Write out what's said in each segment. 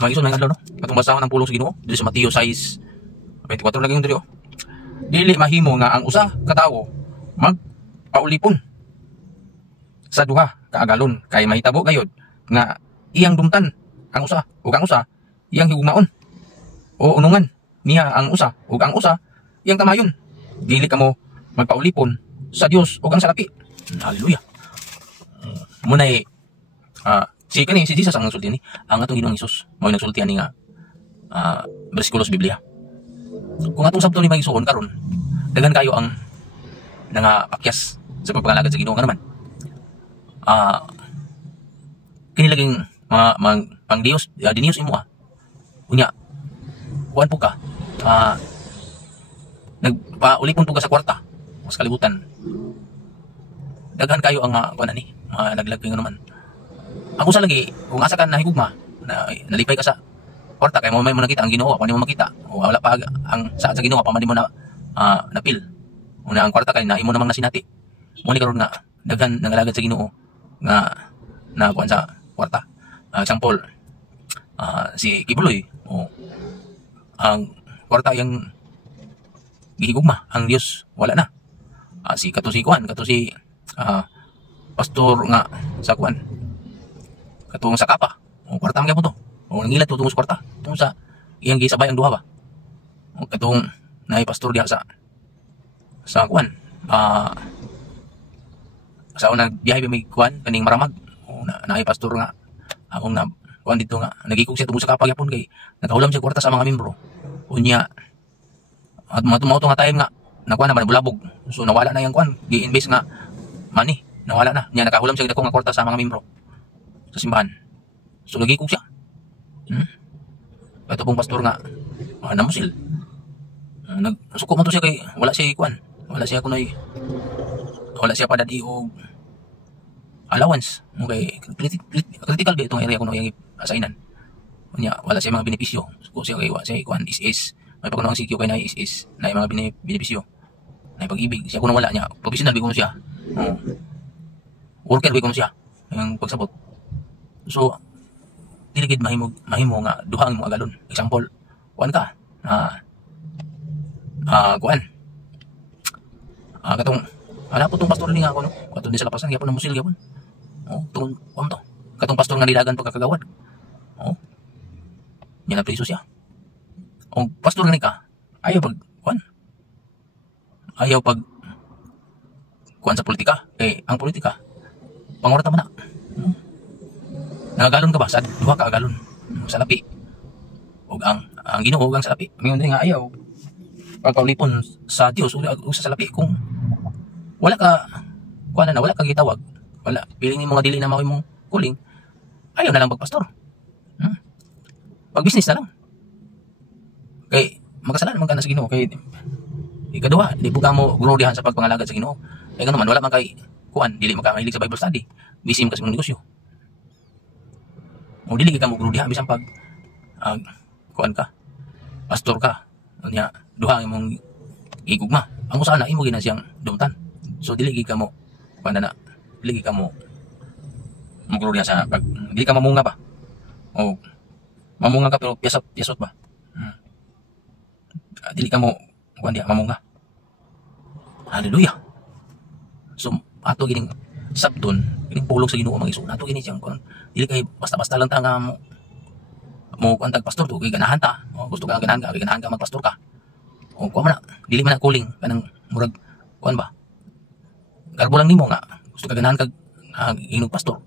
Mga ison, mga adlaw, no? Katong basahan ng pulong sa Ginoo dili sa Mateo 6:24 lagi yung diri, oh. Dili mahimo nga ang usa ka tawo magpaulipon sa duha ka agalon kay mahitabo gayud nga iyang dumtan ang usa ug ang usa iyang higugmaon o unungan niya ang usa ug ang usa iyang tamayon. Dili kamo magpaulipon sa Dios ug ang salapi. Hallelujah. Munay si Jesus ang nagsulti ni ang atong Ginoong Hesus mao nagsulti ani nga bersikulo sa Biblia. Kung atong sabton ni magisuon karon, daghan kayo ang pakyas sa pagpangalagad sa Ginoo nga naman. Kini laging pang Dios, dinius imo unya. Kuan po ka. Nagpaulipon po ka sa kwarta, sa kalibutan. Daghan kayo ang kuan ani, naglagay nga naman. Ang usa lagi, kung asa ka nahigugma, nalipay ka sa kwarta kay mo may mo nakita ang Ginoo, kuno mo makita. O wala pa ang sa Ginoo pa man mo na napil. Una ang kwarta kay na imo namang nasinati. Mo ni karon nga daghan nangalagad sa Ginoo nga na kuan sa kwarta. Example, si Kibuloy o ang kwarta yang gihigugma, ang Dios wala na. Si pastor nga sa kuan katong sa kapa o kwarta man gyapon to o nangilat tungo sa kwarta tungo sa iyang gisabay ang duha ba o katong naay pastor diha sa kuan sa una biyahe may kuan kaning maramag o naay pastor nga akong na kuan dito nga nagikog siya tungo sa kapa gyapon kay nakahulam siya kwarta sa mga membro unya at mao to nga time nga nakuha naman bulabog so nawala na yang kuan gi-invest nga money nawala na niya nakahulam siya dako nga kwarta sa mga membro sa simbahan. So nagikog siya. Ito pong pastor nga namusil. Nagsuko man to siya kay wala siya kuan. Wala siya padadi og allowance. Okay, critical ba itong area kuno yang assignan. Unya wala siya mga benepisyo. Suko siya kay wala siya kuan is may pagkuno ang CQ kay na is na mga benepisyo. Na pag-ibig siya kuno wala niya. Professional ba kuno siya. Worker ba kuno siya. Ang pagsabot. So, diligid mahimo nga duha ang mga galon. Example, kuan ka. Kuan. Katong po tong pastor ni nga ako no. Katong di sa lapasan gyapon musil gyapon. Tong kuan to. Katong pastor nga nilagan pagkakagawad. Yan na preso siya. O pastor nga ni ka, ayaw pag kuan. Ayaw pag kuan sa politika. Ang politika pangorata man na. Nagagalon ka ba sa duha ka agalon sa lapi ug ang Ginoo ug ang salapi ngayon nga ayaw pagpaulipon sa Dios ug sa salapi kung wala ka kuan na wala ka gitawag wala piling ni mga dili na mao imong kuling ayaw na lang pagpastor pag business na lang kay makasalanan man ka na sa Ginoo kay ikaduha di po ka mo grodihan sa pagpangalagad sa Ginoo kay ganoman wala man kay kuan dili makahilig sa Bible study busy mo kasi mong negosyo. O dili ka mo grudiha bisan pag kuan ka pastor ka nya duha imong igugma ang usa na imo gina siyang dumtan so dili ka mo kuan na dili ka mo grudiha sa pag dili ka mamunga ba o mamunga ka pero piyasot ba dili ka mo kuan dia mamunga. Hallelujah. So ato gining sabton gining pulong sa Ginoo mga igsoon ato gini siyang kuan dili kay basta-basta lang ta nga mo kuan tag pastor to kay ganahan ta gusto ka ganahan ka magpastor ka o kuan man dili man kuling kanang murag kuan ba garbo lang nimo nga gusto ka ganahan ka inog pastor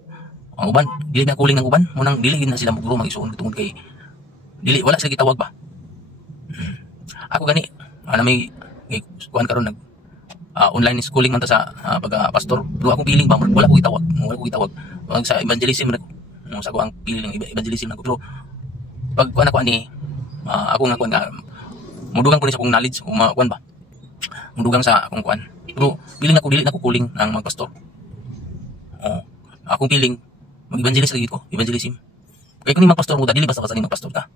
ang uban dili na kuling ng uban mo nang dili na sila maguro mga igsoon tungod kay dili wala sila gitawag ba ako gani may kuan karon nag online schooling man ta sa pagka-pastor. Pero akong feeling ba wala ko gitawag. Wag sa evangelism sa ko ang feeling evangelism nako. Pero pag kuan ako ani ako nga kuan nga mudugang ko ni sa akong knowledge o kuan ba. Mudugang sa akong kuan. Pero feeling ako dili na ko kuling ang magpastor. Akong feeling mag-evangelist lagi ko, evangelism. Kay kung ni magpastor mo dili basta-basta ni magpastor ka.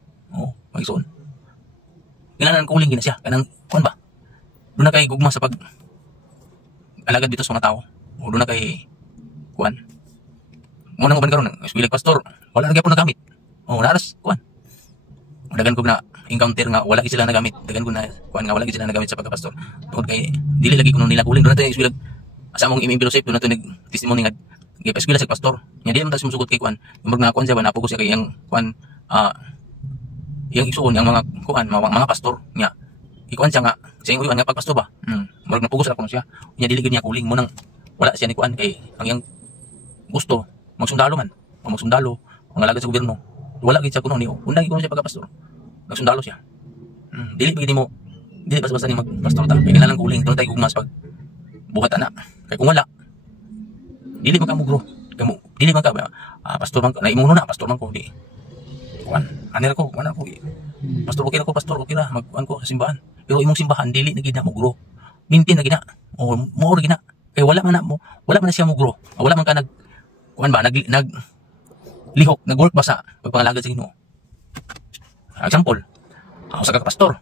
Magsuon. Kailangan kuling gina siya kanang kuan ba. Doon na kay gugma sa pag alagad dito sa mga tao. O doon na kay kuan. Muna mo ba karon eskwela pastor? Wala na gyapon nagamit. Naras kuan. dagan ko na encounter nga wala gid sila nagamit, dagan ko na kuan nga wala gid sila nagamit sa pagkapastor. Tungod kay dili lagi kuno nila kuling do nato eskwela asa mong imong fellowship do nato nag testimony nga gay eskwela sa pastor. Nya di man ta sumusugot kay kuan, yung mga kuan siya ba napugos siya kay yang kuan yung isuon yang mga kuan mga pastor nya. Ikuan siya nga sa iyong nga pagpastor ba. Murag napugos ra kuno siya. Nya dili gid niya kuling mo nang wala siya ni kuan kay ang yang gusto magsundalo man, magsundalo ang alagad sa gobyerno. Wala gid siya kuno ni unda gid kuno siya pagkapastor. Nagsundalo siya. Dili pagid mo dili basta-basta ni magpastor ta. Kay kailangan kuling tuloy tay ugmas pag buhat ana. Kay kung wala dili man ka mugro. Kamo dili man ka pastor man na imuno na pastor man ko di. Kuan anira ko kuan ako. Pastor okay na ko pastor okay na magkuan ko sa simbahan. Pero imong simbahan dili na gid na mugro. Mintin na gid na. O mo gid na. Kay wala man na siya mugro. Wala man ka nag kuan ba nag lihok nag-work ba sa pagpangalagad sa Ginoo. Example, usa ka pastor.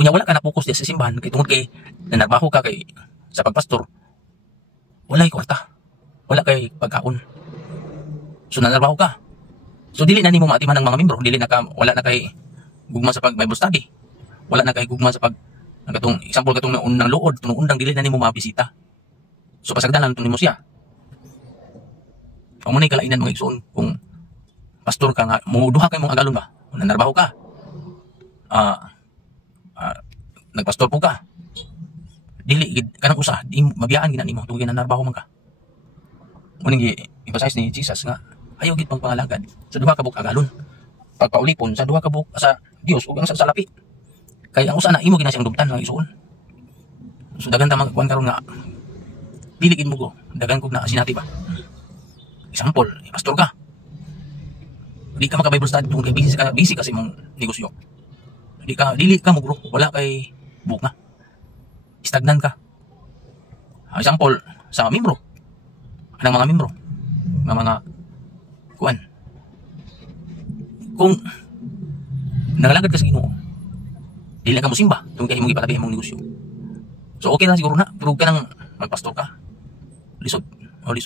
Unya wala ka na focus sa simbahan kay tungod kay nanarbaho ka kay sa pagpastor. Wala kay kwarta. Wala kay pagkaon. So nanarbaho ka. So dili na nimo maatiman ang mga membro, dili na ka wala na kay gugma sa pag Bible study. Wala na kay gugma sa pag katong example katong unang luod, tunong undang dili na nimo mabisita. So pasagdanan tun nimo siya. Amo ni kalainan mga igsoon kung pastor ka nga mo duha kay mong agalon ba? Nanarbaho ka. Nagpastor po ka. Dili gid kanang usa, di mabiyaan gid nimo tungod nanarbaho man ka. Muning emphasize ni Jesus nga ayaw gid pang pangalagad sa duha ka buk agalon. Pagpaulipon sa duha ka buk sa Dios ug ang sa salapi. Kay ang usa na imo gina siyang dugtan nga igsoon. So dagan ta magkuan karon nga dili gid mo go. Dagan kog na sinati ba. Example, pastor ka. Di ka maka-Bible study tungkol kay busy kasi mong negosyo. Dili ka mugro, wala kay buka. Stagnan ka. Example, sa membro. Anang mga membro? Mga kuan. Kung nangalagad ka sa Ginoo, dili ka mo simba tungkol kay imong ipalabi imong negosyo. So okay na siguro na, pero ka nang magpastor ka. Lisod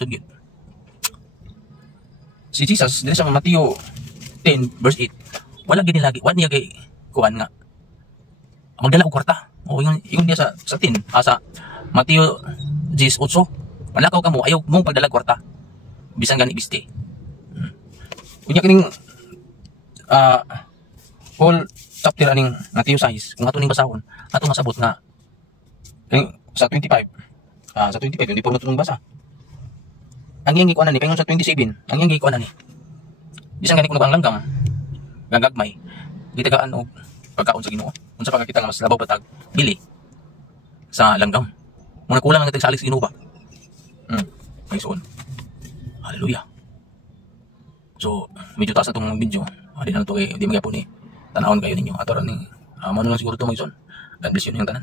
gid. Si Jesus dili sa Mateo 10 verse 8 wala gid lagi wat niya kay kuan nga magdala og kwarta o ingon niya sa 10 sa Mateo 10:8 palakaw ka mo ayaw mong pagdala kwarta bisan gani biste unya kining whole chapter aning Mateo 6 kung ato ning basahon ato masabot nga kining sa 25 hindi po natulong basa. Ang iyang gikuanan ni pengon sa 27, ang iyang gikuanan ni. Bisan gani kuno ang langgam. Gagagmay. Gitagaan og pagkaon sa Ginoo. Unsa pa ka kita nga mas labaw patag bili sa langgam. Muna kulang ang tagsalig sa Ginoo ba. May suon. Hallelujah. So, medyo taas atong video. Di na to kay di magyapon ni tanawon kayo ninyo. Ato ra ni mano lang siguro to may suon. God bless you yung tanan.